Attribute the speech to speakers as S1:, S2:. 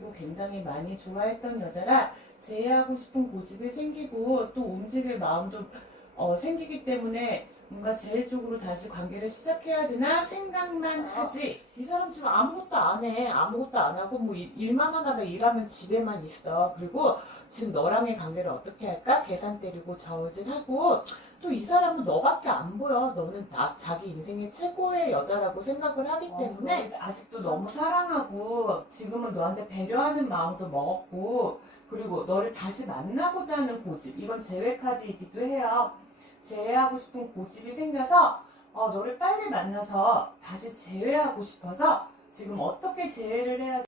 S1: 거 굉장히 많이 좋아했던 여자라 재회하고 싶은 고집이 생기고 또 움직일 마음도 어, 생기기 때문에 뭔가 재회 쪽으로 다시 관계를 시작해야 되나 생각만 하지.
S2: 이 사람 지금 아무것도 안 해. 아무것도 안 하고 뭐 일- 일만 하다가 일하면 집에만 있어. 그리고 지금 너랑의 관계를 어떻게 할까? 계산 때리고 저울질하고 또 이 사람은 너밖에 안 보여. 너는 나, 자기 인생의 최고의 여자라고 생각을 하기 때문에
S1: 어, 아직도 너무 사랑하고 지금은 너한테 배려하는 마음도 먹었고 그리고 너를 다시 만나고자 하는 고집 이건 재회 카드이기도 해요. 재회하고 싶은 고집이 생겨서 어, 너를 빨리 만나서 다시 재회하고 싶어서 지금 어떻게 재회를 해야